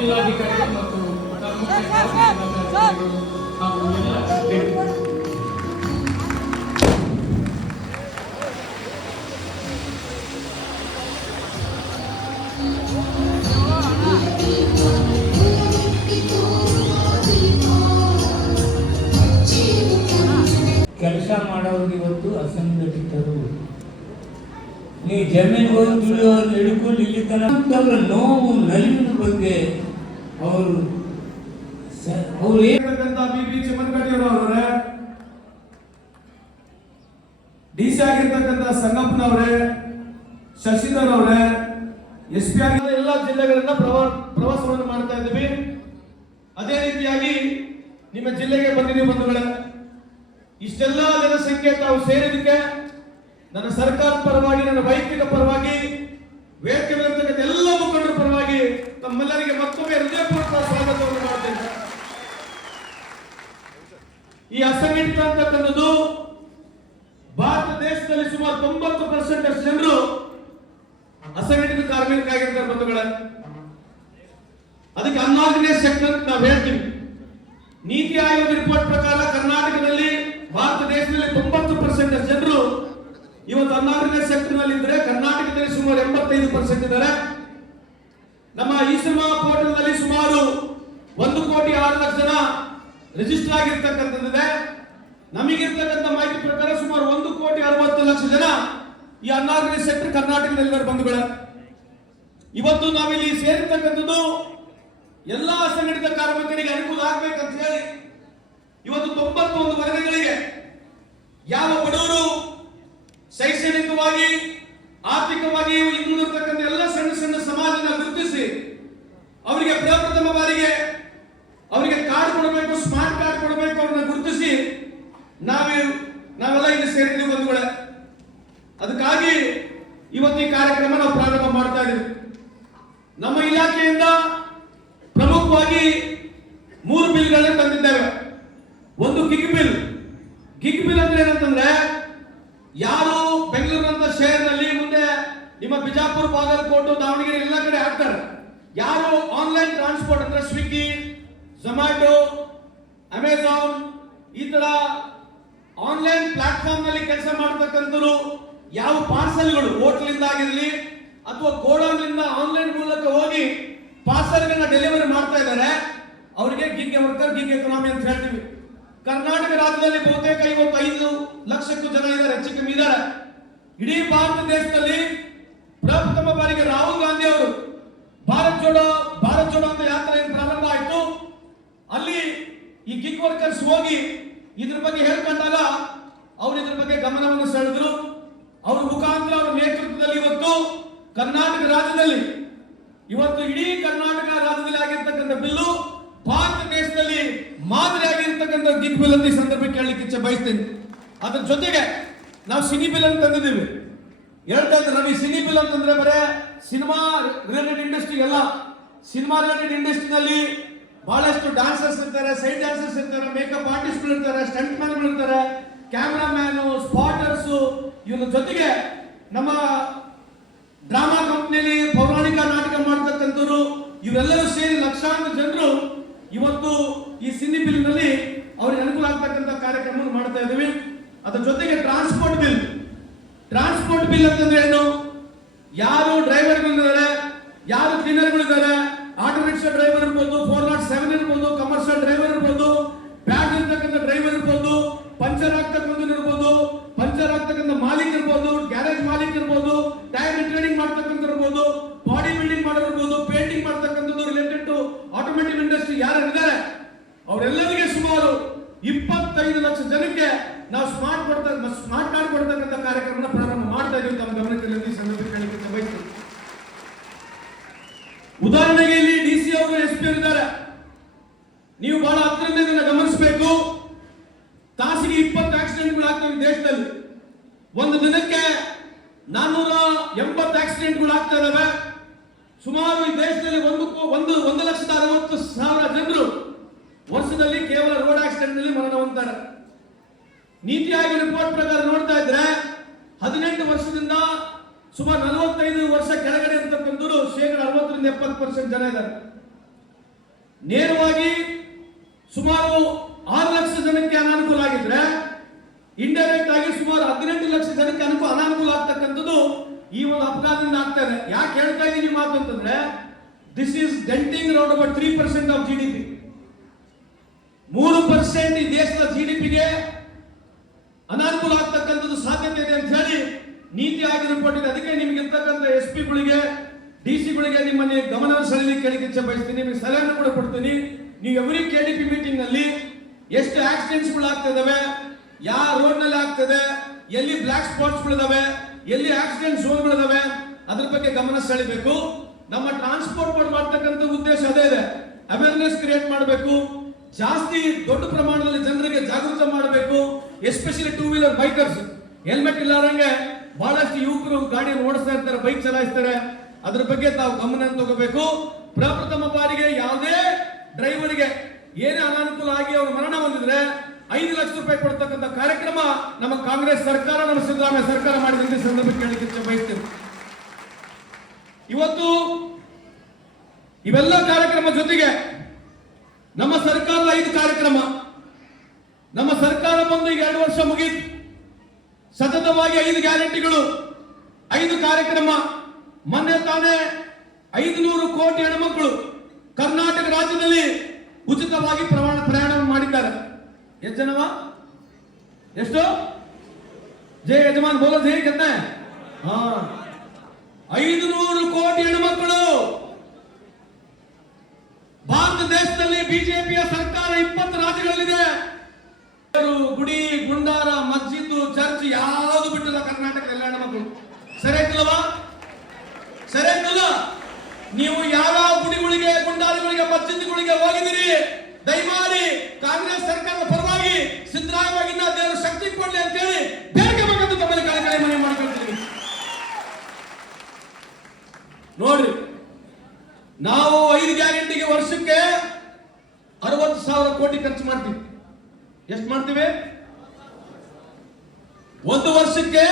ಜಿಲ್ಲಾಧಿಕಾರಿ ಮತ್ತು ಎಲ್ಲ ಕೆಲಸ ಮಾಡೋರು ಇವತ್ತು ಅಸಂಘಟಿತರು ನೀ ಜಮೀನ್ ಹೋಗಿ ದುಡಿಯೋರು ಹಿಡ್ಕೊಂಡು ಇಲ್ಲಿ ತನಕ ನೋವು ನಲಿವಿನ ಬಗ್ಗೆ ಅವರು ಅವ್ರು ಆಗಿರ್ತಕ್ಕಂಥ ಬಿ ಬಿ ಚಿಮ್ಮನಗಟ್ಟಿಯವರವರೇ ಡಿ ಸಿ ಆಗಿರ್ತಕ್ಕಂಥ ಸಂಗಪ್ಪನವರೇ ಶಶಿಧರ್ ಅವರೇ, ಎಸ್ ಪಿ ಆಗಿ ಎಲ್ಲ ಜಿಲ್ಲೆಗಳನ್ನ ಪ್ರವಾ- ಪ್ರವಾಸವನ್ನು ಮಾಡ್ತಾ ಇದ್ದೀವಿ. ಅದೇ ರೀತಿಯಾಗಿ ನಿಮ್ಮ ಜಿಲ್ಲೆಗೆ ಬಂದಿದ್ದೀವಿ ಬಂಧುಗಳೇ. ಇಷ್ಟೆಲ್ಲ ಜನಸಂಖ್ಯೆ ತಾವು ಸೇರಿದಕ್ಕೆ ನನ್ನ ಸರ್ಕಾರ ಪರವಾಗಿ, ನನ್ನ ವೈಯಕ್ತಿಕ ಪರವಾಗಿ, ವೇದಿಕೆ ಎಲ್ಲ ಮುಖಂಡರು ತಮ್ಮೆಲ್ಲರಿಗೆ ಮತ್ತೊಮ್ಮೆ ಹೃದಯಪೂರ್ವಕ ಸ್ವಾಗತವನ್ನು ಮಾಡ್ತೇನೆ. ಈ ಅಸಂಘಟಿತ ಅಂತಕ್ಕಂಥದ್ದು ಭಾರತ ದೇಶದಲ್ಲಿ ಸುಮಾರು ತೊಂಬತ್ತು ಪರ್ಸೆಂಟ್ ಅಷ್ಟು ಜನರು ಅಸಂಘಟಿತ ಕಾರ್ಮಿಕರಾಗಿರ್ತಾರೆ ಬಂಧುಗಳೇ. ಅದಕ್ಕೆ ಅನ್ಆರ್ಗನೈಸ್ ಸೆಕ್ಟರ್ ಅಂತ ನಾವು ಹೇಳ್ತೀವಿ. ನೀತಿ ಆಯೋಗ ರಿಪೋರ್ಟ್ ಪ್ರಕಾರ ಕರ್ನಾಟಕದಲ್ಲಿ ಭಾರತ ದೇಶದಲ್ಲಿ ತೊಂಬತ್ತು ಪರ್ಸೆಂಟ್ ಜನರು ಇವತ್ತು ಅನ್ಆರ್ಗನೈಸ್ ಸೆಕ್ಟರ್ನಲ್ಲಿ ಇದ್ರೆ ಕರ್ನಾಟಕದಲ್ಲಿ ಸುಮಾರು ಎಂಬತ್ತೈದು ಪರ್ಸೆಂಟ್ ಇದ್ದಾರೆ. ನಮ್ಮ ಈ ಸಿನಿಮಾ ಪೋರ್ಟಲ್ನಲ್ಲಿ ಸುಮಾರು ಒಂದು ಕೋಟಿ ಆರು ಲಕ್ಷ ಜನ ರಿಜಿಸ್ಟರ್ ಆಗಿರ್ತಕ್ಕಂಥದ್ದಿದೆ. ನಮಗಿರ್ತಕ್ಕಂಥ ಮಾಹಿತಿ ಪ್ರಕಾರ ಸುಮಾರು ಒಂದು ಕೋಟಿ ಅರವತ್ತು ಲಕ್ಷ ಜನ ಈ ಅನ್ಆರ್ಗನೈಸ್ ಸೆಕ್ಟರ್ ಕರ್ನಾಟಕದಲ್ಲಿ ಬಂಧುಗಳ. ಇವತ್ತು ನಾವಿಲ್ಲಿ ಸೇರಿರ್ತಕ್ಕಂಥದ್ದು ಎಲ್ಲಾ ಸಂಘಟಿತ ಕಾರ್ಮಿಕರಿಗೆ ಅನುಕೂಲ ಆಗ್ಬೇಕಂತ ಹೇಳಿ ಇವತ್ತು ತೊಂಬತ್ತೊಂದು ವರ್ಗಗಳಿಗೆ ಯಾವ ಬಡವರು ಶೈಕ್ಷಣಿಕವಾಗಿ ಆರ್ಥಿಕವಾಗಿ ಇನ್ನುಳಿರ್ತಕ್ಕಂಥ ಎಲ್ಲ ಸಣ್ಣ ಸಣ್ಣ ಸಮಾಜನ ಗುರುತಿಸಿ ಅವರಿಗೆ ಪ್ರಪ್ರಥಮ ಬಾರಿಗೆ ಅವರಿಗೆ ಕಾರ್ಡ್ ಕೊಡಬೇಕು, ಸ್ಮಾರ್ಟ್ ಕಾರ್ಡ್ ಕೊಡಬೇಕು ಅವ್ರನ್ನ ಗುರುತಿಸಿ ನಾವೇ, ನಾವೆಲ್ಲ ಇಲ್ಲಿ ಸೇರಿದ್ದೀವಿ ಬಂಧುಗಳ. ಅದಕ್ಕಾಗಿ ಇವತ್ತು ಈ ಕಾರ್ಯಕ್ರಮ ನಾವು ಪ್ರಾರಂಭ ಮಾಡ್ತಾ ಇದ್ದೀವಿ ನಮ್ಮ ಇಲಾಖೆಯಿಂದ ಪ್ರಮುಖವಾಗಿ ಮೂರು ಬಿಲ್ಗಳನ್ನು ತಂದಿದ್ದೇವೆ. ಒಂದು ಗಿಗ್ ಬಿಲ್. ಗಿಗ್ ಬಿಲ್ ಅಂದ್ರೆ ಏನಂತಂದ್ರೆ ಯಾರು ನಿಮ್ಮ ಬಿಜಾಪುರ, ಬಾಗಲಕೋಟು, ದಾವಣಗೆರೆ ಎಲ್ಲ ಕಡೆ ಹಾಕ್ತಾರೆ. ಯಾರು ಆನ್ಲೈನ್ ಟ್ರಾನ್ಸ್ಪೋರ್ಟ್ ಅಂದ್ರೆ ಸ್ವಿಗ್ಗಿ ಝೊಮ್ಯಾಟೊ ಅಮೆಝಾನ್ ಈ ತರ ಆನ್ಲೈನ್ ಪ್ಲಾಟ್ಫಾರ್ಮ್ನಲ್ಲಿ ಕೆಲಸ ಮಾಡತಕ್ಕಂಥರು ಯಾವ ಪಾರ್ಸಲ್ಗಳು ಹೋಟ್ಲಿಂದ ಆಗಿರಲಿ ಅಥವಾ ಗೋಡೌನ್ನಿಂದ ಆನ್ಲೈನ್ ಮೂಲಕ ಹೋಗಿ ಪಾರ್ಸಲ್ಗಳನ್ನ ಡೆಲಿವರಿ ಮಾಡ್ತಾ ಇದ್ದಾರೆ, ಅವರಿಗೆ ಗಿಗ್ ವರ್ಕರ್ ಗಿಗ್ ಎಕನಾಮಿ ಅಂತ ಹೇಳ್ತೀವಿ. ಕರ್ನಾಟಕ ರಾಜ್ಯದಲ್ಲಿ ಬಹುತೇಕ ಇವತ್ತು ಐದು ಲಕ್ಷಕ್ಕೂ ಜನ ಇದ್ದಾರೆ, ಹೆಚ್ಚು ಕಮ್ಮಿ ಇದ್ದಾರೆ. ಇಡೀ ಭಾರತ ದೇಶದಲ್ಲಿ ಪ್ರಪ್ರಥಮ ಬಾರಿಗೆ ರಾಹುಲ್ ಗಾಂಧಿ ಅವರು ಭಾರತ್ ಜೋಡೋ ಭಾರತ್ ಜೋಡೋ ಅಂತ ಯಾತ್ರೆ ಪ್ರಾರಂಭ ಆಯಿತು? ಅಲ್ಲಿ ಈ ಗಿಗ್ ವರ್ಕರ್ಸ್ ಹೋಗಿ ಇದ್ರ ಬಗ್ಗೆ ಹೇಳ್ಕೊಂಡಾಗ ಅವರು ಇದ್ರ ಬಗ್ಗೆ ಗಮನವನ್ನು ಸೆಳೆದ್ರು. ಅವ್ರ ಮುಖಾಂತರ ಅವರ ನೇತೃತ್ವದಲ್ಲಿ ಇವತ್ತು ಕರ್ನಾಟಕ ರಾಜ್ಯದಲ್ಲಿ, ಇವತ್ತು ಇಡೀ ಕರ್ನಾಟಕ ರಾಜ್ಯದಲ್ಲಿ ಆಗಿರ್ತಕ್ಕಂಥ ಬಿಲ್ಲು ಭಾರತ ದೇಶದಲ್ಲಿ ಮಾದರಿ ಆಗಿರ್ತಕ್ಕಂಥ ಗಿಗ್ ಬಿಲ್ ಅಂತ ಈ ಸಂದರ್ಭಕ್ಕೆ ಹೇಳಲಿಕ್ಕೆ ಇಚ್ಛೆ ಬಯಸ್ತೇನೆ. ಅದ್ರ ಜೊತೆಗೆ ನಾವು ಸಿನಿ ಬಿಲ್ ಅಂತ ತಂದಿದ್ದೀವಿ. ಹೇಳ್ತಾ ರವಿ, ಸಿನಿ ಬಿಲ್ ಅಂತಂದ್ರೆ ಬರೇ ಸಿನಿಮಾ ರಿಲೇಟೆಡ್ ಇಂಡಸ್ಟ್ರಿ ಎಲ್ಲ ಸಿನಿಮಾ ರಿಲೇಟೆಡ್ ಇಂಡಸ್ಟ್ರಿನಲ್ಲಿ ಬಹಳಷ್ಟು ಡಾನ್ಸರ್ಸ್ ಇರ್ತಾರೆ ಸೈಡ್ ಡಾನ್ಸರ್ಸ್ ಇರ್ತಾರೆ ಮೇಕಪ್ ಆರ್ಟಿಸ್ಟ್ಗಳು ಇರ್ತಾರೆ ಸ್ಟಂಟ್ ಮ್ಯಾನ್ಗಳು ಇರ್ತಾರೆ ಕ್ಯಾಮ್ರಾಮ್ಯಾನು ಸ್ಪಾಟರ್ಸ್ ಇವನ ಜೊತೆಗೆ ನಮ್ಮ ಡ್ರಾಮಾ ಕಂಪ್ನಿಯಲ್ಲಿ ಪೌರಾಣಿಕ ನಾಟಕ ಮಾಡ್ತಕ್ಕಂಥವ್ರು, ಇವರೆಲ್ಲರೂ ಸೇರಿ ಲಕ್ಷಾಂತರ ಜನರು ಇವತ್ತು ಈ ಸಿನಿ ಬಿಲ್ನಲ್ಲಿ ಅವ್ರಿಗೆ ಅನುಕೂಲ ಆಗ್ತಕ್ಕಂಥ ಕಾರ್ಯಕ್ರಮವನ್ನು ಮಾಡ್ತಾ ಇದ್ದೀವಿ. ಅದರ ಜೊತೆಗೆ ಟ್ರಾನ್ಸ್ಪೋರ್ಟ್ ಬಿಲ್ ಟ್ರಾನ್ಸ್ಪೋರ್ಟ್ ಬಿಲ್ ಅಂತಂದ್ರೆ ಏನು? ಯಾರು ಡ್ರೈವರ್ಗಳಿದ್ದಾರೆ ಯಾರು ಕ್ಲೀನರ್ಗಳಿದ್ದಾರೆ ಆಟೋ ರಿಕ್ಷಾ ಡ್ರೈವರ್ ಇರ್ಬೋದು ಫೋರ್ ನಾಟ್ ಸೆವೆನ್ ಇರ್ಬೋದು ಕಮರ್ಷಿಯಲ್ ಡ್ರೈವರ್ ಇರ್ಬೋದು ಬ್ಯಾಗ್ ಇರ್ತಕ್ಕಂಥ ಡ್ರೈವರ್ ಇರ್ಬೋದು ಪಂಚರ್ ಆಗ್ತಕ್ಕಂಥ ಇರ್ಬೋದು ಪಂಚರ್ ಆಗ್ತಕ್ಕಂಥ ಮಾಲೀಕ್ ಇರ್ಬೋದು ಗ್ಯಾರೇಜ್ ಮಾಲೀಕ್ ಇರ್ಬೋದು ಟೈರ್ ರಿಟರ್ನಿಂಗ್ ಮಾಡ್ತಕ್ಕಂಥ ಇರ್ಬೋದು ಬಾಡಿ ಬಿಲ್ಡಿಂಗ್ ಮಾಡೋರು ಇರ್ಬೋದು ಪೇಂಟಿಂಗ್ ಮಾಡ್ತಕ್ಕಂಥದ್ದು ರಿಲೇಟೆಡ್ ಟು ಆಟೋಮೇಟಿವ್ ಇಂಡಸ್ಟ್ರಿ ಯಾರು ಇದ್ದಾರೆ ಅವರೆಲ್ಲರಿಗೆ ಸುಮಾರು ಇಪ್ಪತ್ತೈದು ಲಕ್ಷ ಜನಕ್ಕೆ ನಾವು ಸ್ಮಾರ್ಟ್ ಕೊಡ್ತಾ ಸ್ಮಾರ್ಟ್ ಕಾರ್ಡ್ ಕೊಡ್ತಕ್ಕಂಥ ಕಾರ್ಯಕ್ರಮನ ಪ್ರಾರಂಭ ಮಾಡ್ತಾ ಇದ್ದೀವಿ ತಮ್ಮ ಗಮನಕ್ಕೆ ಈ ಸಂದರ್ಭಕ್ಕೆ ಹೇಳಲಿಕ್ಕೆ ಬಯಸ್ತೀನಿ ಉದಾಹರಣೆಗೆ ಇಲ್ಲಿ ಡಿ ಸಿ ಅವರು ಎಸ್ ಪಿ ಇದ್ದಾರೆ ನೀವು ಬಹಳ ಹತ್ತಿರದಿಂದ ಇದನ್ನ ಗಮನಿಸಬೇಕು ತಾಸಿಗೆ ಇಪ್ಪತ್ತು ಆಕ್ಸಿಡೆಂಟ್ಗಳಾಗ್ತವೆ ದೇಶದಲ್ಲಿ. ಒಂದು ದಿನಕ್ಕೆ ನಾನ್ನೂರ ಎಂಬತ್ತು ಆಕ್ಸಿಡೆಂಟ್ಗಳು ಆಗ್ತಾ ಇದಾವೆ. ಸುಮಾರು ಈ ದೇಶದಲ್ಲಿ ಒಂದು ಒಂದು ಒಂದು ಲಕ್ಷದ ಅರವತ್ತು ಸಾವಿರ ಜನರು ವರ್ಷದಲ್ಲಿ ಕೇವಲ ರೋಡ್ ಆಕ್ಸಿಡೆಂಟ್ನಲ್ಲಿ ಮರಣ ನೀತಿ ಆಯೋಗ ರಿಪೋರ್ಟ್ ಪ್ರಕಾರ ನೋಡ್ತಾ ಇದ್ರೆ, ಹದಿನೆಂಟು ವರ್ಷದಿಂದ ಸುಮಾರು ನಲವತ್ತೈದು ವರ್ಷ ಕೆಳಗಡೆ ಇರ್ತಕ್ಕಂಥವ್ರು ಶೇಕಡ ಅರವತ್ತರಿಂದ ಎಪ್ಪತ್ತು ಪರ್ಸೆಂಟ್ ಜನ ಇದ್ದಾರೆ. ನೇರವಾಗಿ ಸುಮಾರು ಆರು ಲಕ್ಷ ಜನಕ್ಕೆ ಅನಾನುಕೂಲ ಆಗಿದ್ರೆ ಇಂಡೈರೆಕ್ಟ್ ಆಗಿ ಸುಮಾರು ಹದಿನೆಂಟು ಲಕ್ಷ ಜನಕ್ಕೆ ಅನುಕೂಲ ಅನಾನುಕೂಲ ಆಗ್ತಕ್ಕಂಥದ್ದು ಈ ಒಂದು ಅಪಘಾತದಿಂದ ಆಗ್ತಾ ಇದೆ. ಯಾಕೆ ಹೇಳ್ತಾ ಇದ್ದೀನಿ ಮಾತು ಅಂತಂದ್ರೆ this is denting round about three percent of G D P ಮೂರು ಪರ್ಸೆಂಟ್ ಈ ದೇಶದ ಜಿ ಡಿ ಪಿಗೆ ಅನಾನುಕೂಲ ಆಗ್ತಕ್ಕಂಥದ್ದು ಸಾಧ್ಯತೆ ಇದೆ ಅಂತ ಹೇಳಿ ನೀತಿ ಆಗಿ ರಿಪೋರ್ಟ್ ಇದೆ. ಅದಕ್ಕೆ ನಿಮ್ಗೆ ಇರ್ತಕ್ಕಂಥ ಎಸ್ ಪಿಗಳಿಗೆ ಡಿ ಸಿಗಳಿಗೆ ನಿಮ್ಮನ್ನೇ ಗಮನ ಸೆಳೆಯಲಿಕ್ಕೆ ಕೇಳಿಕೆ ಬಯಸ್ತೀನಿ. ನಿಮಗೆ ಸಲಹೆಯನ್ನು ಕೂಡ ಕೊಡ್ತೀನಿ. ನೀವು ಎವ್ರಿ ಕೆ ಡಿ ಪಿ ಮೀಟಿಂಗ್ನಲ್ಲಿ ಎಷ್ಟು ಆಕ್ಸಿಡೆಂಟ್ಸ್ಗಳು ಆಗ್ತಾ ಇದಾವೆ, ಯಾವ ರೋಡ್ನಲ್ಲಿ ಆಗ್ತದೆ ಎಲ್ಲಿ ಬ್ಲಾಕ್ ಸ್ಪಾಟ್ಸ್ ಗಳಿದಾವೆ ಎಲ್ಲಿ ಆಕ್ಸಿಡೆಂಟ್ ಝೋನ್ ಗಳಿದಾವೆ ಅದ್ರ ಬಗ್ಗೆ ಗಮನ ಸೆಳಿಬೇಕು. ನಮ್ಮ ಟ್ರಾನ್ಸ್ಪೋರ್ಟ್ ಬೋರ್ಡ್ ಮಾಡ್ತಕ್ಕಂಥ ಉದ್ದೇಶ ಅದೇ ಇದೆ. ಅವೇರ್ನೆಸ್ ಕ್ರಿಯೇಟ್ ಮಾಡಬೇಕು. ಜಾಸ್ತಿ ದೊಡ್ಡ ಪ್ರಮಾಣದಲ್ಲಿ ಜನರಿಗೆ ಜಾಗೃತ ಮಾಡಬೇಕು especially two wheeler bikers helmet ಇಲ್ಲಾರಂಗೆ ಬಹಳಷ್ಟು ಯುವಕರು ಗಾಡಿ ಓಡಿಸ್ತಾ ಇರ್ತಾರೆ ಬೈಕ್ ಚಲಾಯಿಸ್ತಾರೆ. ಅದ್ರ ಬಗ್ಗೆ ತಾವು ಗಮನ ತಗೋಬೇಕು. ಪ್ರಪ್ರಥಮ ಬಾರಿಗೆ ಯಾವುದೇ ಡ್ರೈವರ್ಗೆ ಏನೇ ಅನಾನುಕೂಲ ಆಗಿ ಅವರು ಮರಣ ಹೊಂದಿದ್ರೆ ಐದು ಲಕ್ಷ ರೂಪಾಯಿ ಕೊಡ್ತಕ್ಕಂಥ ಕಾರ್ಯಕ್ರಮ ನಮ್ಮ ಕಾಂಗ್ರೆಸ್ ಸರ್ಕಾರ ನಮ್ಮ ಸಿದ್ದರಾಮಯ್ಯ ಸರ್ಕಾರ ಮಾಡಿದಂತೆ ಸಂದರ್ಭ ಕೇಳಲಿಕ್ಕೆ ಬಯಸ್ತೇನೆ. ಇವತ್ತು ಇವೆಲ್ಲ ಕಾರ್ಯಕ್ರಮ ಜೊತೆಗೆ ನಮ್ಮ ಸರ್ಕಾರದ ಐದು ಕಾರ್ಯಕ್ರಮ. ನಮ್ಮ ಸರ್ಕಾರ ಬಂದು ಈಗ ಎರಡು ವರ್ಷ ಮುಗೀತು. ಸತತವಾಗಿ ಐದು ಗ್ಯಾರಂಟಿಗಳು, ಐದು ಕಾರ್ಯಕ್ರಮ. ಮೊನ್ನೆ ತಾನೇ ಐದುನೂರು ಕೋಟಿ ಹೆಣ್ಮಕ್ಳು ಕರ್ನಾಟಕ ರಾಜ್ಯದಲ್ಲಿ ಉಚಿತವಾಗಿ ಪ್ರಮಾಣ ಪ್ರಯಾಣ ಮಾಡಿದ್ದಾರೆ. ಎಷ್ಟು ಜನವ? ಎಷ್ಟು? ಜಯ ಯಜಮಾನ್, ಬೋಲೋ ಜಯ ಕೆತ್ತೆ ಹಾ. ಐದು ನೂರು ಕೋಟಿ ಹೆಣ್ಮಕ್ಳು. ಭಾರತ ದೇಶದಲ್ಲಿ ಬಿಜೆಪಿಯ ಸರ್ಕಾರ ಇಪ್ಪತ್ತು ರಾಜ್ಯಗಳಲ್ಲಿದೆ ಅವರು ಗುಡಿ ಗುಂಡಾರ ಮಸ್ಜಿದ್ ಚರ್ಚ್ ಯಾವುದು ಬಿಟ್ಟಿಲ್ಲ ಕರ್ನಾಟಕದ ಎಲ್ಲ ಹೆಣ್ಮಕ್ಳು ಸರಿ ಆಯ್ತಲ್ವಾ ಸರಿ ಆಯ್ತಲ್ಲ ನೀವು ಯಾವ್ಯಾವ ಗುಡಿಗಳಿಗೆ ಗುಂಡಾರಗಳಿಗೆ ಮಸ್ಜಿದ್ಗಳಿಗೆ ಹೋಗಿದ್ದೀರಿ ದಯಮಾಡಿ ಕಾಂಗ್ರೆಸ್ ಸರ್ಕಾರದ ಪರವಾಗಿ ಸಿದ್ದರಾಮಯ್ಯ ದೇವರ ಶಕ್ತಿ ಕೊಡ್ಲಿ ಅಂತೇಳಿ ಹೇಳಿ ಬೇಕಂತ ತಮ್ಮಲ್ಲಿ ಕಳಕಳಿ ಮನೆ ಮಾಡ್ಕೊಳ್ತೀವಿ ನೋಡ್ರಿ, ನಾವು ಐದು ಗ್ಯಾರಂಟಿಗೆ ವರ್ಷಕ್ಕೆ ಅರವತ್ತು ಸಾವಿರ ಕೋಟಿ ಖರ್ಚು ಮಾಡ್ತೀವಿ. ಎಷ್ಟು ಮಾಡ್ತೀವಿ? ಒಂದು ವರ್ಷಕ್ಕೆ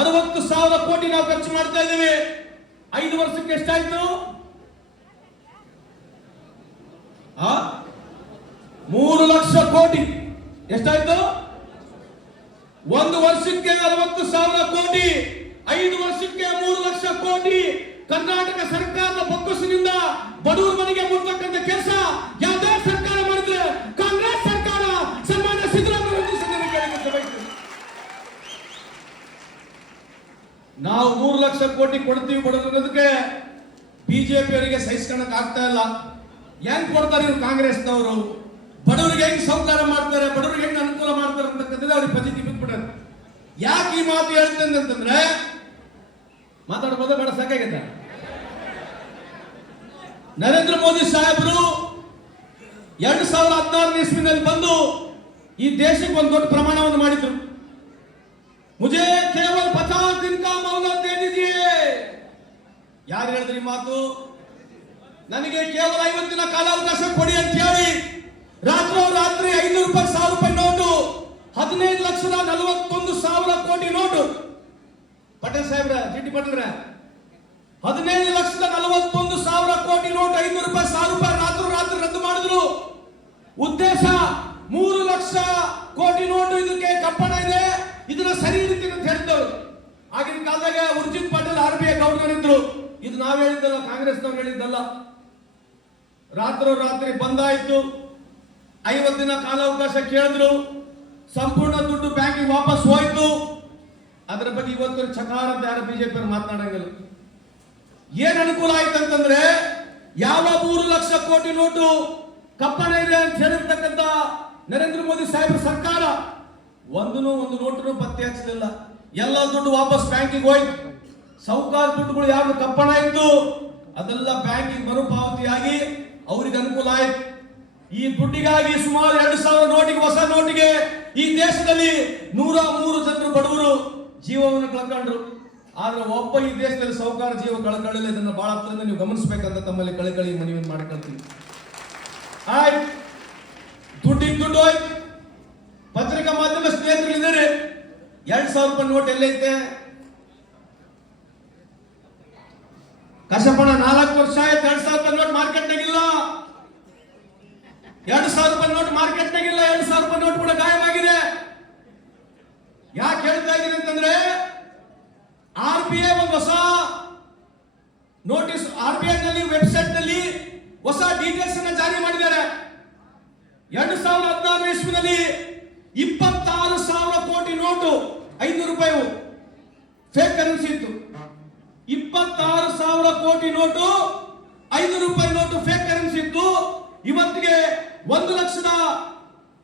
ಅರವತ್ತು ಸಾವಿರ ಕೋಟಿ ನಾವು ಖರ್ಚು ಮಾಡ್ತಾ ಇದ್ದೀವಿ. ಐದು ವರ್ಷಕ್ಕೆ ಎಷ್ಟಾಯ್ತು? ಮೂರು ಲಕ್ಷ ಕೋಟಿ. ಎಷ್ಟಾಯ್ತು? ಒಂದು ವರ್ಷಕ್ಕೆ ಅರವತ್ತು ಸಾವಿರ ಕೋಟಿ. ಐದು ವರ್ಷಕ್ಕೆ ಮೂರು ಲಕ್ಷ ಕೋಟಿ. ಕರ್ನಾಟಕ ಸರ್ಕಾರದ ಬೊಕ್ಕಸಿನಿಂದ ಬಡವರ ಮನೆಗೆ ಮುಟ್ಟತಕ್ಕಂಥ ಕೆಲಸ ಯಾವುದೇ ಸರ್ಕಾರ ಮಾಡಿದ್ರೆ ಕಾಂಗ್ರೆಸ್ ಸರ್ಕಾರ ಸಂಘಟನೆ ನಾವು ಮೂರು ಲಕ್ಷ ಕೋಟಿ ಕೊಡ್ತೀವಿ ಬಡವರಿಗೆ ಬಿಜೆಪಿ ಅವರಿಗೆ ಸಹಿಸ್ಕೊಳಕ್ ಆಗ್ತಾ ಇಲ್ಲ. ಹೆಂಗ್ ಕೊಡ್ತಾರೆ ಇವ್ರು ಕಾಂಗ್ರೆಸ್ನವರು? ಬಡವರಿಗೆ ಹೆಂಗ್ ಸೌಕಾರ ಮಾಡ್ತಾರೆ, ಬಡವರಿಗೆ ಹೆಂಗ್ ಅನುಕೂಲ ಮಾಡ್ತಾರೆ ಅಂತಕ್ಕಂಥದ್ದು ಅವ್ರಿಗೆ ಪಜಿತಿ ಬಿಟ್ಬಿಡೋದು. ಯಾಕೆ ಈ ಮಾತು ಹೇಳ್ತೇನೆ ಅಂತಂದ್ರೆ, ಮಾತಾಡ್ಬೋದ ಬೇಡ ನರೇಂದ್ರ ಮೋದಿ ಸಾಹೇಬರು ಎರಡ್ ಸಾವಿರದ ಹದಿನಾರನೇ ಇಸ್ವಿನಲ್ಲಿ ಬಂದು ಈ ದೇಶಕ್ಕೆ ಒಂದು ದೊಡ್ಡ ಪ್ರಮಾಣವನ್ನು ಮಾಡಿದ್ರು. ಮುಜೆ ಕೇವಲ ಪಚಾಸ್ ದಿನ ದೀಜಿಯೇ ಯಾರು ಹೇಳಿದ್ರಿ ಮಾತು? ನನಗೆ ಕೇವಲ ಐವತ್ತು ದಿನ ಕಾಲಾವಕಾಶ ಕೊಡಿ ಅಂತ ಹೇಳಿ ರಾತ್ರೋ ರಾತ್ರಿ ಐನೂರು ರೂಪಾಯಿ ಸಾವಿರ ರೂಪಾಯಿ ನೋಟು, ಹದಿನೈದು ಲಕ್ಷದ ನಲವತ್ತೊಂದು ಸಾವಿರ ಕೋಟಿ ನೋಟು. ಪಟೇಲ್ ಸಾಹೇಬ್ರ ಜಿಟ್ಟಿ ಪಟೇಲ್ರ, ಹದಿನೈದು ಲಕ್ಷದ ನಲವತ್ತೊಂದು ಸಾವಿರ ಕೋಟಿ ನೋಟು, ಐನೂರು ರೂಪಾಯಿ ಸಾವಿರ ರೂಪಾಯಿ ರಾತ್ರಿ ರಾತ್ರಿ ರದ್ದು ಮಾಡಿದ್ರು. ಉದ್ದೇಶ, ಮೂರು ಲಕ್ಷ ಕೋಟಿ ನೋಟು ಇದಕ್ಕೆ ಕಪ್ಪಣ ಇದೆ, ಇದನ್ನ ಸರಿ ರೀತಿ ಅಂತ ಹೇಳ್ತವ್ರು ಆಗಿನ ಕಾಲದಾಗ Urjit Patel, R B I governor ಇದ್ರು. ಇದು ನಾವ್ ಹೇಳಿದ್ದಲ್ಲ, ಕಾಂಗ್ರೆಸ್ನವ್ರು ಹೇಳಿದ್ದಲ್ಲ. ರಾತ್ರೋ ರಾತ್ರಿ ಬಂದಾಯಿತು. ಐವತ್ತು ದಿನ ಕಾಲಾವಕಾಶ ಕೇಳಿದ್ರು. ಸಂಪೂರ್ಣ ದುಡ್ಡು ಬ್ಯಾಂಕಿಗೆ ವಾಪಸ್ ಹೋಯ್ತು. ಅದರ ಬಗ್ಗೆ ಇವತ್ತು ಚಕಾರ ಅಂತ ಯಾರು ಬಿಜೆಪಿ ಮಾತನಾಡಂಗಿಲ್ಲ. ಏನ್ ಅನುಕೂಲ ಆಯ್ತು ಅಂತಂದ್ರೆ ಯಾವ ಮೂರು ಲಕ್ಷ ಕೋಟಿ ನೋಟು ಕಪ್ಪನೆ ಇದೆ ಅಂತ ಹೇಳಿರ್ತಕ್ಕಂಥ ನರೇಂದ್ರ ಮೋದಿ ಸಾಹೇಬ್ ಸರ್ಕಾರ. ಒಂದೂ ಒಂದು ನೋಟನ್ನು ಪತ್ತೆ ಹಚ್ಚಲಿಲ್ಲ. ಎಲ್ಲ ದುಡ್ಡು ವಾಪಸ್ ಬ್ಯಾಂಕಿಗೆ ಹೋಯ್ತು. ಸೌಕಾರ ದುಡ್ಡುಗಳು ಯಾವ್ದು ಕಪ್ಪಣ ಇತ್ತು ಅದೆಲ್ಲ ಬ್ಯಾಂಕಿಗೆ ಮರುಪಾವತಿಯಾಗಿ ಅವ್ರಿಗೆ ಅನುಕೂಲ ಆಯ್ತು. ಈ ದುಡ್ಡಿಗಾಗಿ ಸುಮಾರು ಎರಡು ಸಾವಿರ ನೋಟಿಗೆ, ಹೊಸ ನೋಟಿಗೆ ಈ ದೇಶದಲ್ಲಿ ನೂರ ಮೂರು ಜನರು ಬಡವರು ಜೀವವನ್ನು ಕಳ್ಕೊಂಡ್ರು. ಆದ್ರೆ ಒಬ್ಬ ಈ ದೇಶದಲ್ಲಿ ಸೌಕಾರ ಜೀವ ಕಳ್ಕೊಳ್ಳಿಲ್ಲ, ಇದನ್ನ ಬಹಳ ಹತ್ರದಿಂದ ನೀವು ಗಮನಿಸಬೇಕಂತ ತಮ್ಮಲ್ಲಿ ಕಳಕಳಿ ಮನವಿ ಮಾಡ್ಕೊಳ್ತೀನಿ. ಆಯ್ತು. ದುಡ್ಡಿಗೆ ದುಡ್ಡು ಆಯ್ತು ಪತ್ರಿಕಾ ಮಾಧ್ಯಮ ಸ್ನೇಹಿತರಿದ್ದಾರೆ ಎರಡ್ ಸಾವಿರ ರೂಪಾಯಿ ನೋಟ್ ಎಲ್ಲೈತೆ. ಕಸಪಣ ನಾಲ್ಕು ವರ್ಷ ಆಯ್ತು, ಎರಡ್ ಸಾವಿರ ರೂಪಾಯಿ ನೋಟ್ ಮಾರ್ಕೆಟ್ನಾಗಿಲ್ಲ. ಎರಡು ಸಾವಿರ ರೂಪಾಯಿ ನೋಟ್ ಮಾರ್ಕೆಟ್ನಾಗಿಲ್ಲ, ಎರಡು ಸಾವಿರ ರೂಪಾಯಿ ನೋಟ್ ಕೂಡ ಗಾಯವಾಗಿದೆ ಯಾಕೆ ಹೇಳ್ತಾ ಇದ್ದೀನಿ ಅಂತಂದ್ರೆ ಆರ್ ಬಿ ಐ ಒಂದು ಹೊಸ ನೋಟಿಸ್ ಆರ್ ಬಿ ಐ ನಲ್ಲಿ ವೆಬ್ಸೈಟ್ನಲ್ಲಿ ಹೊಸ ಡೀಟೇಲ್ಸ್ ಅನ್ನ ಜಾರಿ ಮಾಡಿದ್ದಾರೆ. ಎರಡು ಸಾವಿರದ ಹದಿನಾರು ಇಸ್ವಿನಲ್ಲಿ ಇಪ್ಪತ್ತಾರು ಸಾವಿರ ಕೋಟಿ ನೋಟು ಐನೂರು ರೂಪಾಯಿ ಫೇಕ್ ಕರೆನ್ಸಿ ಇತ್ತು. ಇಪ್ಪತ್ತಾರು ಸಾವಿರ ಕೋಟಿ ನೋಟು, ಐದು ರೂಪಾಯಿ ನೋಟು ಫೇಕ್ ಕರೆನ್ಸಿ ಇತ್ತು. ಇವತ್ತಿಗೆ ಒಂದು ಲಕ್ಷದ,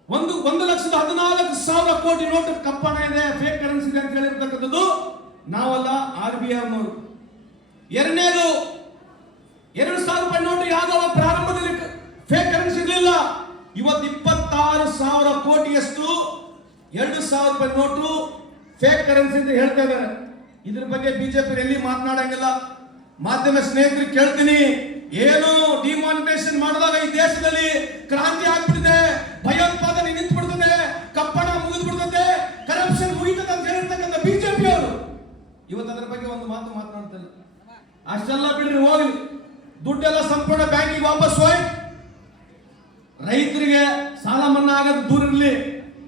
ಒಂದು ಒಂದು ಲಕ್ಷದ ಹದಿನಾಲ್ಕು ಸಾವಿರ ಕೋಟಿ ನೋಟು ಕಪ್ಪಣ ಇದೆ ಫೇಕ್ ಕರೆನ್ಸಿ ಇದೆ ಅಂತ ಹೇಳಿರ್ತಕ್ಕಂಥದ್ದು. ನಾವಲ್ಲ ಆರ್ ಬಿ ಐ ಅವರು ಎರಡನೇದು, ಎರಡು ಸಾವಿರ ರೂಪಾಯಿ ನೋಟು ಯಾವ ಪ್ರಾರಂಭದಲ್ಲಿ ಫೇಕ್ ಕರೆನ್ಸಿ ಇರಲಿಲ್ಲ. ಇವತ್ತು ಇಪ್ಪತ್ತಾರು ಸಾವಿರ ಕೋಟಿಯಷ್ಟು ಎರಡು ಸಾವಿರ ರೂಪಾಯಿ ನೋಟು ಫೇಕ್ ಕರೆನ್ಸಿ ಅಂತ ಹೇಳ್ತಾ ಇದ್ದಾರೆ. ಇದ್ರ ಬಗ್ಗೆ ಬಿಜೆಪಿ ಎಲ್ಲಿ ಮಾತನಾಡಂಗಿಲ್ಲ? ಮಾಧ್ಯಮ ಸ್ನೇಹಿತರು ಕೇಳ್ತೀನಿ, ಏನು ಡಿಮಾನಿಟೇಷನ್ ಮಾಡಿದಾಗ ಈ ದೇಶದಲ್ಲಿ ಕ್ರಾಂತಿ ಆಗ್ಬಿಟ್ಟಿದೆ, ಭಯೋತ್ಪಾದನೆ ನಿಂತು ಬಿಡ್ತದೆ ಕಪ್ಪಣ ಮುಗಿದು ಬಿಡ್ತದೆ ಕರಪ್ಷನ್ ಮುಗಿತದೆ ಅಂತ ಹೇಳಿರ್ತಕ್ಕಂಥ ಬಿಜೆಪಿ ಅವರು. ಇವತ್ತು ಅದರ ಬಗ್ಗೆ ಒಂದು ಮಾತು ಮಾತನಾಡ್ತಾರೆ ಅಷ್ಟೆಲ್ಲ ಬಿಡ್ರಿ, ಹೋಗ್ಲಿ. ದುಡ್ಡೆಲ್ಲ ಸಂಪೂರ್ಣ ಬ್ಯಾಂಕಿಗೆ ವಾಪಸ್ ಹೋಯ್. ರೈತರಿಗೆ ಸಾಲ ಮನ್ನಾ ಆಗೋದು ದೂರ ಇರಲಿ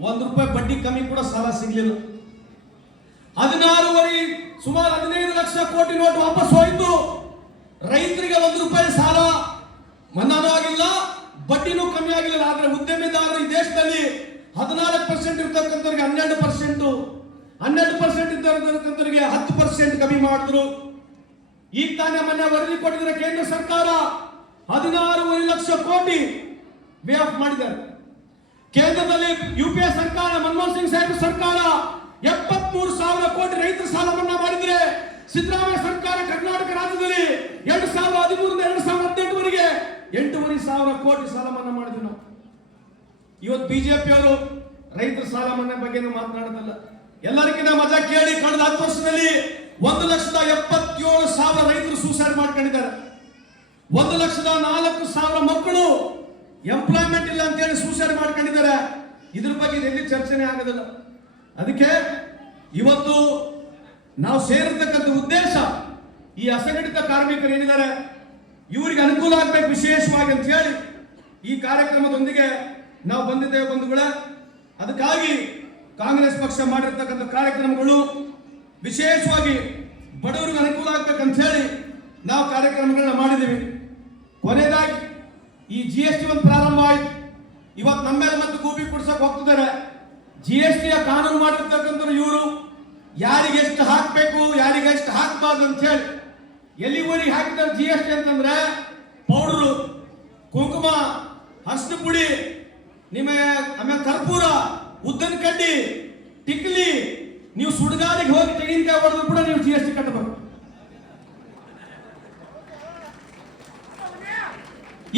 ಒಂದು ರೂಪಾಯಿ ಬಡ್ಡಿ ಕಮ್ಮಿ ಕೂಡ ಸಾಲ ಸಿಗ್ಲಿಲ್ಲ. ಹದಿನಾರೂವರೆ, ಸುಮಾರು ಹದಿನೈದು ಲಕ್ಷ ಕೋಟಿ ನೋಟು ವಾಪಸ್ ಹೋಯಿತು ರೈತರಿಗೆ ಒಂದು ರೂಪಾಯಿ ಸಾಲ ಮನ್ನಾನೂ ಆಗಿಲ್ಲ ಬಡ್ಡಿನೂ ಕಮ್ಮಿ ಆಗಿಲ್ಲ. ಆದ್ರೆ ಉದ್ಯಮಿದಾರರು ಈ ದೇಶದಲ್ಲಿ ಹದಿನಾಲ್ಕು ಪರ್ಸೆಂಟ್ ಇರ್ತಕ್ಕಂಥವ್ರಿಗೆ ಹನ್ನೆರಡು ಪರ್ಸೆಂಟ್ ಹನ್ನೆರಡು ಪರ್ಸೆಂಟ್ ಇರ್ತಕ್ಕಂಥವ್ರಿಗೆ ಹತ್ತು ಪರ್ಸೆಂಟ್ ಕಮ್ಮಿ ಮಾಡಿದ್ರು. ಈಗ ತಾನೇ ಮೊನ್ನೆ ವರದಿ ಕೊಟ್ಟಿದ್ರೆ ಕೇಂದ್ರ ಸರ್ಕಾರ ಹದಿನಾರೂವರೆ ಲಕ್ಷ ಕೋಟಿ ವೇ ಆಫ್ ಮಾಡಿದ್ದಾರೆ. ಕೇಂದ್ರದಲ್ಲಿ ಯು ಪಿ ಎ ಸರ್ಕಾರ, ಮನಮೋಹನ್ ಸಿಂಗ್ ಸಾಹೇಬ್ ಸರ್ಕಾರ ಎಪ್ಪತ್ಮೂರು ಸಾವಿರ ಕೋಟಿ ರೈತರ ಸಾಲ ಮನ್ನಾ ಮಾಡಿದ್ರೆ ಸಿದ್ದರಾಮಯ್ಯ ಸರ್ಕಾರ ಕರ್ನಾಟಕ ರಾಜ್ಯದಲ್ಲಿ ಎರಡು ಸಾವಿರದ ಹದಿಮೂರರಿಂದ ಎರಡು ಸಾವಿರದ ಹದಿನೆಂಟುವರೆಗೆ ಎಂಟೂವರೆ ಸಾವಿರ ಕೋಟಿ ಸಾಲ ಮನ್ನಾ ಮಾಡಿದ್ವಿ ನಾವು. ಇವತ್ತು ಬಿಜೆಪಿ ಅವರು ರೈತರ ಸಾಲ ಮನ್ನಾ ಬಗ್ಗೆ ಮಾತನಾಡೋದಲ್ಲ. ಎಲ್ಲರಿಗಿಂತ ಮಜಾ ಕೇಳಿ ಕಳೆದ ಹತ್ತು ವರ್ಷದಲ್ಲಿ ಒಂದು ಲಕ್ಷದ ಎಪ್ಪತ್ತೇಳು ಸಾವಿರ ರೈತರು ಸೂಸೈಡ್ ಮಾಡ್ಕೊಂಡಿದ್ದಾರೆ. ಒಂದು ಲಕ್ಷದ ನಾಲ್ಕು ಸಾವಿರ ಮಕ್ಕಳು ಎಂಪ್ಲಾಯ್ಮೆಂಟ್ ಇಲ್ಲ ಅಂತೇಳಿ ಸೂಸೈಡ್ ಮಾಡ್ಕೊಂಡಿದ್ದಾರೆ. ಇದ್ರ ಬಗ್ಗೆ ಎಲ್ಲಿ ಚರ್ಚೆನೇ ಆಗೋದಿಲ್ಲ. ಅದಕ್ಕೆ ಇವತ್ತು ನಾವು ಸೇರಿರ್ತಕ್ಕಂಥ ಉದ್ದೇಶ ಈ ಅಸಂಘಟಿತ ಕಾರ್ಮಿಕರು ಏನಿದ್ದಾರೆ, ಇವರಿಗೆ ಅನುಕೂಲ ಆಗ್ಬೇಕು ವಿಶೇಷವಾಗಿ ಅಂತ ಹೇಳಿ ಈ ಕಾರ್ಯಕ್ರಮದೊಂದಿಗೆ ನಾವು ಬಂದಿದ್ದೇವೆ ಬಂಧುಗಳ. ಅದಕ್ಕಾಗಿ ಕಾಂಗ್ರೆಸ್ ಪಕ್ಷ ಮಾಡಿರ್ತಕ್ಕಂಥ ಕಾರ್ಯಕ್ರಮಗಳು ವಿಶೇಷವಾಗಿ ಬಡವರಿಗೆ ಅನುಕೂಲ ಆಗ್ಬೇಕಂತ ಹೇಳಿ ನಾವು ಕಾರ್ಯಕ್ರಮಗಳನ್ನ ಮಾಡಿದ್ದೀವಿ. ಕೊನೆಯದಾಗಿ ಈ ಜಿ ಎಸ್ ಟಿ ಒಂದು ಪ್ರಾರಂಭ ಆಯ್ತು. ಇವತ್ತು ನಮ್ಮ ಮೇಲೆ ಮತ್ತೆ ಗೂಬಿ ಕುಡ್ಸಕ್ ಹೋಗ್ತಿದ್ದಾರೆ. ಜಿ ಎಸ್ ಟಿಯ ಕಾನೂನು ಮಾಡಿರ್ತಕ್ಕಂಥ ಇವರು. ಯಾರಿಗೆ ಎಷ್ಟು ಹಾಕಬೇಕು, ಯಾರಿಗೆ ಎಷ್ಟು ಹಾಕಬಾರ್ದು ಅಂತ ಹೇಳಿ. ಎಲ್ಲಿವರೆಗೆ ಹಾಕಿದ್ದಾರೆ ಜಿ ಎಸ್ ಟಿ ಅಂತಂದ್ರೆ, ಪೌಡರು, ಕುಂಕುಮ ಹಸಿರು ಪುಡಿ ನಿಮ್ಮ ಆಮೇಲೆ ಕರ್ಪೂರ ಉದ್ದನ ಕಡ್ಡಿ ಟಿಕ್ಲಿ. ನೀವು ಸುಡಗಾಲಿಗೆ ಹೋಗಿ ತೆಂಗಿನಕಾಯಿ ಹೊಡೆದ್ರು ಕೂಡ ನೀವು ಜಿ ಎಸ್ ಟಿ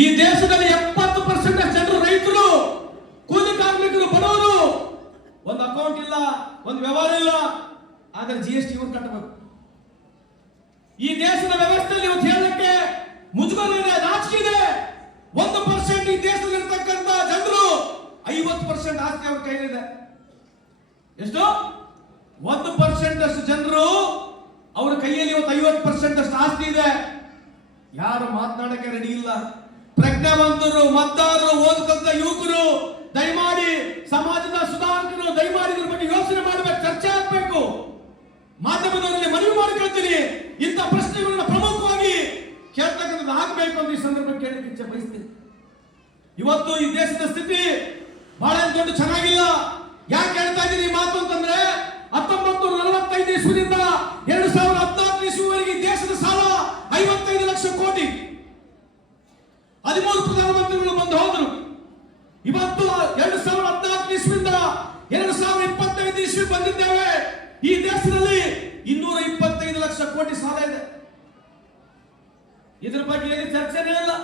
ಈ ದೇಶದಲ್ಲಿ ಎಪ್ಪತ್ತು ಪರ್ಸೆಂಟ್ ಜನರು ರೈತರು ಕೂಲಿ ಕಾರ್ಮಿಕರು ಬಡವರು ಒಂದು ಅಕೌಂಟ್ ಇಲ್ಲ ಒಂದು ವ್ಯವಹಾರ ಇಲ್ಲ, ಆದ್ರೆ ಜಿ ಎಸ್ ಟಿ ಇವ್ರು ಕಟ್ಟಬೇಕು. ಈ ದೇಶದ ವ್ಯವಸ್ಥೆಯಲ್ಲಿ ಇವತ್ತು ಹೇಳಕ್ಕೆ ಮುಜುಗರ ರಾಜಕೀಯ ನಾಚಿಕೆ ಇದೆ. ಒಂದು ಪರ್ಸೆಂಟ್ ಈ ದೇಶದಲ್ಲಿ ಇರ್ತಕ್ಕಂತ ಜನರು ಐವತ್ತು ಪರ್ಸೆಂಟ್ ಆಸ್ತಿ ಅವ್ರ ಕೈಲಿದೆ ಎಷ್ಟು? ಒಂದು ಪರ್ಸೆಂಟ್ ಅಷ್ಟು ಜನರು ಅವ್ರ ಕೈಯಲ್ಲಿ ಇವತ್ತು ಐವತ್ತು ಪರ್ಸೆಂಟ್ ಅಷ್ಟು ಆಸ್ತಿ ಇದೆ. ಯಾರು ಮಾತನಾಡಕ್ಕೆ ರೆಡಿ ಇಲ್ಲ. ಪ್ರಜ್ಞಾವಂತರು, ಮತದಾರರು ಓದತಂತ ಯುವಕರು ದಯಮಾಡಿ ಸಮಾಜದ ಸುಧಾರಕರು ದಯಮಾಡಿ ಇದ್ರ ಬಗ್ಗೆ ಯೋಚನೆ ಮಾಡಬೇಕು, ಚರ್ಚೆ ಆಗ್ಬೇಕು. ಮಾಧ್ಯಮದವರಲ್ಲಿ ಮನವಿ ಮಾಡ್ಕೊಳ್ತೀನಿ. ಇಂಥ ಪ್ರಶ್ನೆಗಳನ್ನ ಪ್ರಮುಖವಾಗಿ ಕೇಳ್ತಕ್ಕಂಥದ್ದು ಆಗಬೇಕು ಅಂತ ಈ ಸಂದರ್ಭಕ್ಕೆ ಕೇಳಲಿಕ್ಕೆ ಇಚ್ಛೆ ಬಯಸ್ತೀನಿ. ಇವತ್ತು ಈ ದೇಶದ ಸ್ಥಿತಿ ಬಹಳ ದೊಡ್ಡ ಚೆನ್ನಾಗಿಲ್ಲ. ಯಾಕೆ ಹೇಳ್ತಾ ಇದ್ದೀನಿ ಈ ಮಾತು ಅಂತಂದ್ರೆ ಹತ್ತೊಂಬತ್ತು ನಲವತ್ತೈದು ಇಸ್ವಿನಿಂದ ಎರಡು ಸಾವಿರದ ಹದಿನಾಲ್ಕು ಇಸ್ವಿವರೆಗೆ ದೇಶದ ಸಾಲ ಐವತ್ತೈದು ಲಕ್ಷ ಕೋಟಿ ಹದಿಮೂರು ಪ್ರಧಾನಮಂತ್ರಿಗಳು ಬಂದು ಹೋದರು ಇವತ್ತು ಎರಡು ಸಾವಿರದ ಹದಿನಾಲ್ಕು ಇಸ್ವಿಯಿಂದ ಎರಡು ಸಾವಿರದ ಇಪ್ಪತ್ತೈದು ಇಸ್ವಿ ಬಂದಿದ್ದೇವೆ. ಈ ದೇಶದಲ್ಲಿ ಇನ್ನೂರ ಇಪ್ಪತ್ತೈದು ಲಕ್ಷ ಕೋಟಿ ಸಾಲ ಇದೆ. ಇದ್ರ ಬಗ್ಗೆ ಏನು ಚರ್ಚೆನೇ ಇಲ್ಲ.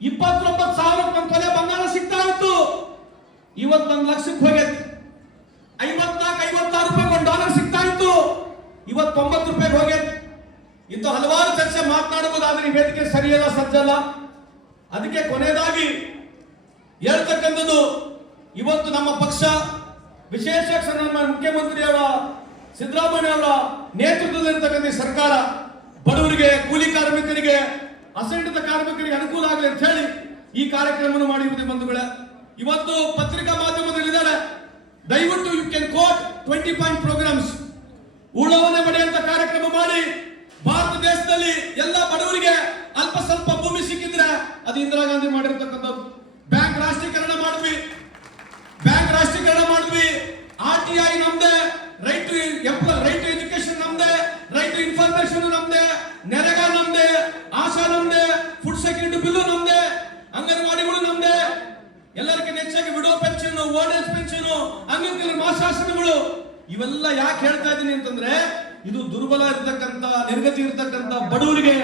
ಇಪ್ಪತ್ತೊಂಬತ್ತು ಸಾವಿರ ನಮ್ಮ ತೊಲೆ ಬಂಗಾರ ಸಿಗ್ತಾ ಇತ್ತು ಇವತ್ತು ಒಂದು ಲಕ್ಷಕ್ಕೆ ಹೋಗೈತಿ. ಐವತ್ನಾಲ್ಕು, ಐವತ್ತಾರು ರೂಪಾಯಿ ಒಂದು ಡಾಲರ್ ಸಿಗ್ತಾ ಇತ್ತು ಇವತ್ತೊಂಬತ್ತು ರೂಪಾಯಿಗೆ ಹೋಗೈತಿ. ಇಂಥ ಹಲವಾರು ಚರ್ಚೆ ಮಾತನಾಡಬಹುದಾದ್ರೆ ಈ ವೇದಿಕೆ ಸರಿಯಲ್ಲ, ಸಜ್ಜಲ್ಲ. ಅದಕ್ಕೆ ಕೊನೆಯದಾಗಿ ಹೇಳ್ತಕ್ಕಂಥದ್ದು, ಇವತ್ತು ನಮ್ಮ ಪಕ್ಷ ವಿಶೇಷ ನಮ್ಮ ಮುಖ್ಯಮಂತ್ರಿಯವರ ಸಿದ್ದರಾಮಯ್ಯ ಅವರ ನೇತೃತ್ವದಲ್ಲಿರ್ತಕ್ಕಂಥ ಸರ್ಕಾರ ಬಡವರಿಗೆ, ಕೂಲಿ ಕಾರ್ಮಿಕರಿಗೆ, ಅಸಂಘಟಿತ ಕಾರ್ಮಿಕರಿಗೆ ಅನುಕೂಲ ಆಗಲಿ ಅಂತ ಹೇಳಿ ಈ ಕಾರ್ಯಕ್ರಮವನ್ನು ಮಾಡಿರುವುದು ಬಂಧುಗಳೇ. ಇವತ್ತು ಪತ್ರಿಕಾ ಮಾಧ್ಯಮದಲ್ಲಿದ್ದಾರೆ. ದಯವಿಟ್ಟು you can quote twenty point programmes ಉಳವನೆ ಪಡೆಯುವಂತ ಕಾರ್ಯಕ್ರಮ ಮಾಡಿ ಭಾರತ ದೇಶದಲ್ಲಿ ಎಲ್ಲ ಬಡವರಿಗೆ ಅಲ್ಪ ಸ್ವಲ್ಪ ಭೂಮಿ ಸಿಕ್ಕಿದ್ರೆ ಅದು ಇಂದಿರಾ ಗಾಂಧಿ ಮಾಡಿರ್ತಕ್ಕಂಥದ್ದು. ಬ್ಯಾಂಕ್ ರಾಷ್ಟ್ರೀಕರಣ ಮಾಡಿದ್ವಿ ಬ್ಯಾಂಕ್ ರಾಷ್ಟ್ರೀಕರಣ ಮಾಡಿದ್ವಿ ಆರ್ ಆರ್ ಟಿ ಐ ನಮ್ದೆ right to employ right to education ನಮ್ದೆ ರೈಟ್ ಟು ಇನ್ಫಾರ್ಮೇಶನ್ ನಮ್ದೆ ನೆರೆಗ ನಮ್ದೆ ಆಶಾ ನಮ್ದೆ ಫುಡ್ ಸೆಕ್ಯೂರಿಟಿ ಬಿಲ್ಲು ನಮ್ದೆ, ಅಂಗನವಾಡಿಗಳು ನಮ್ದೆ. ಎಲ್ಲರಿಗಿಂತ ಹೆಚ್ಚಾಗಿ widow pension old age pension, anganwadi ಮಾಸಾಶನಗಳು, ಇವೆಲ್ಲ ಯಾಕೆ ಹೇಳ್ತಾ ಇದ್ದೀನಿ ಅಂತಂದ್ರೆ, ಇದು ದುರ್ಬಲ ಇರತಕ್ಕಂತ ನಿರ್ಗತಿ ಇರತಕ್ಕಂತ ಬಡವರಿಗೆ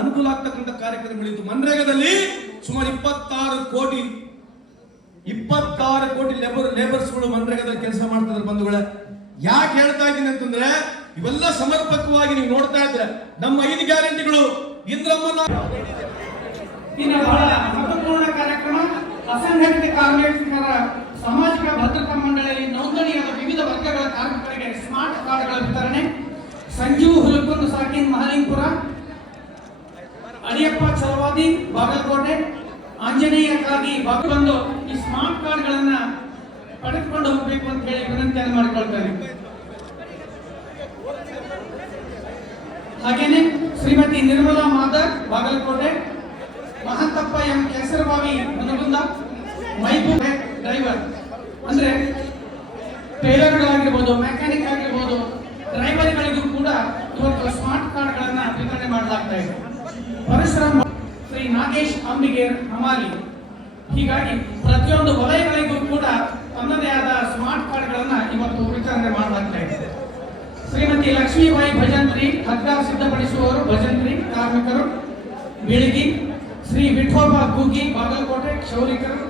ಅನುಕೂಲ ಆಗ್ತಕ್ಕಂಥ ಕಾರ್ಯಕ್ರಮಗಳಿತ್ತು ಮನ್ರೇಗಾದಲ್ಲಿ ಸುಮಾರು ಇಪ್ಪತ್ತಾರು ಕೋಟಿ ಇಪ್ಪತ್ತಾರು ಕೋಟಿ ಲೇಬರ್ ಲೇಬರ್ಸ್ಗಳು ಮನ್ರೇಗಾದಲ್ಲಿ ಕೆಲಸ ಮಾಡ್ತಿದ್ರು ಬಂಧುಗಳೇ. ಯಾಕೆ ಹೇಳ್ತಾ ಇದ್ದೀನಿ ಅಂತಂದ್ರೆ, ಇವೆಲ್ಲ ಸಮರ್ಪಕವಾಗಿ ನೀವು ನೋಡ್ತಾ ಇದ್ರೆ ನಮ್ಮ ಐದು ಗ್ಯಾರಂಟಿಗಳು, ಇಂದ್ರಮ್ಮನ ಇನ್ನು ಬಹಳ ಮಹತ್ವಪೂರ್ಣ ಕಾರ್ಯಕ್ರಮ ಅಸಂಘಟಿತ ಕಾರ್ಮಿಕರ ಸಾಮಾಜಿಕ ಭದ್ರತಾ ಮಂಡಳಿಯಲ್ಲಿ ನೋಂದಣಿಯಾದ ವಿವಿಧ ವರ್ಗಗಳ ಕಾರ್ಮಿಕರಿಗೆ ಸ್ಮಾರ್ಟ್ ಕಾರ್ಡ್ಗಳ ವಿತರಣೆ. ಸಂಜೀವ್ ಹುಲಕುಂದ ಸಾಕಿನ್ ಮಹಲಿಂಗ್ಪುರ, ಅಡಿಯಪ್ಪ ಚಲವಾದಿ, ಬಾಗಲಕೋಟೆ, ಆಂಜನೇಯಕ್ಕಾಗಿ ಬಂದು ಈ ಸ್ಮಾರ್ಟ್ ಕಾರ್ಡ್ಗಳನ್ನ ಪಡೆದುಕೊಂಡು ಹೋಗಬೇಕು ಅಂತ ಹೇಳಿ ವಿನಂತಿಯನ್ನು ಮಾಡಿಕೊಳ್ತೇನೆ ಹಾಗೇನೆ ಶ್ರೀಮತಿ ನಿರ್ಮಲಾ ಮಾದರ್ ಎಂ ಅನ್ನೋದ್ರಿಂದ ಮೈಬೂಬ್ ಡ್ರೈವರ್. ಅಂದ್ರೆ ಟೈಲರ್ಗಳಾಗಿರ್ಬೋದು ಮೆಕ್ಯಾನಿಕ್ ಆಗಿರ್ಬೋದು, ಡ್ರೈವರ್ಗಳಿಗೂ ಕೂಡ ಇವತ್ತು ಸ್ಮಾರ್ಟ್ ಕಾರ್ಡ್ಗಳನ್ನ ವಿತರಣೆ ಮಾಡಲಾಗ್ತಾ ಇದೆ. ಪರಶುರಾಮ್ ಶ್ರೀ ನಾಗೇಶ್ ಅಂಬಿಗೇರ್ ಹಮಾಲಿ. ಹೀಗಾಗಿ ಪ್ರತಿಯೊಂದು ವಲಯಗಳಿಗೂ ಕೂಡ ತನ್ನದೇ ಆದ ಸ್ಮಾರ್ಟ್ ಕಾರ್ಡ್ಗಳನ್ನ ಇವತ್ತು ವಿತರಣೆ ಮಾಡಲಾಗ್ತಾ ಇದೆ. ಶ್ರೀಮತಿ ಲಕ್ಷ್ಮೀಬಾಯಿ ಭಜಂತ್ರಿ, ಹಗ್ಗ ಸಿದ್ಧಪಡಿಸುವವರು ಭಜಂತ್ರಿ, ಕಾರ್ಮಿಕರು, ಬೀಳಿಗಿ ಶ್ರೀ ವಿಠೋಬ ಗೂಗಿ ಬಾಗಲಕೋಟೆ ಕ್ಷೌರಿಕರು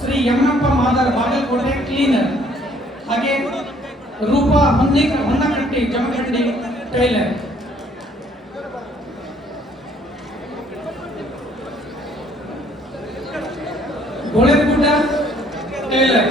ಶ್ರೀ ಯಮನಪ್ಪ ಮಾದರ್ ಬಾಗಲಕೋಟೆ ಕ್ಲೀನರ್ ಹಾಗೆ ರೂಪಾ ಹೊನ್ನಿ ಹೊನ್ನಕಟ್ಟಿ ಜಮಖಂಡಿ ಟೈಲರ್ ಗೋಳೆಗುಡ್ಡ ಟೈಲರ್